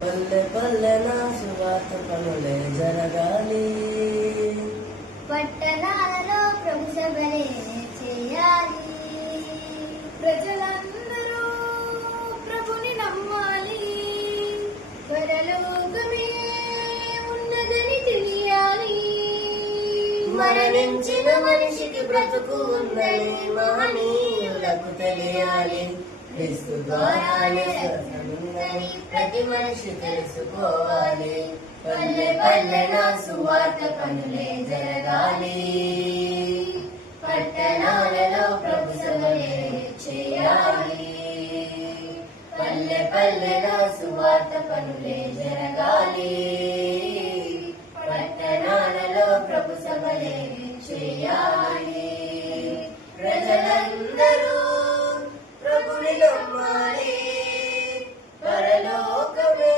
పల్లె పల్లెన సువార్త పనులే జరగాలి, పట్టణాలలో ప్రభు సభలే చేయాలి. ప్రజలందరూ ప్రభుని నమ్మాలి, పరలోకమే ఉన్నదని తెలియాలి. మరణించిన మనిషికి బ్రతుకు ఉందని మహనీయులకు తెలియాలి. క్రీస్తు ద్వారానే రక్షణుందని ప్రతి మనిషి తెలుసుకోవాలి. పల్లె పల్లెన సువార్త పనులే జరగాలి, పట్టణాలలో ప్రభు సభలే చేయాలి. పల్లె పల్లెన సువార్త పనులే జరగాలి, పట్టణాలలో ప్రభు సభలే చేయాలి. ప్రజలందరూ ప్రభుని నమ్మాలి, పరలోకమే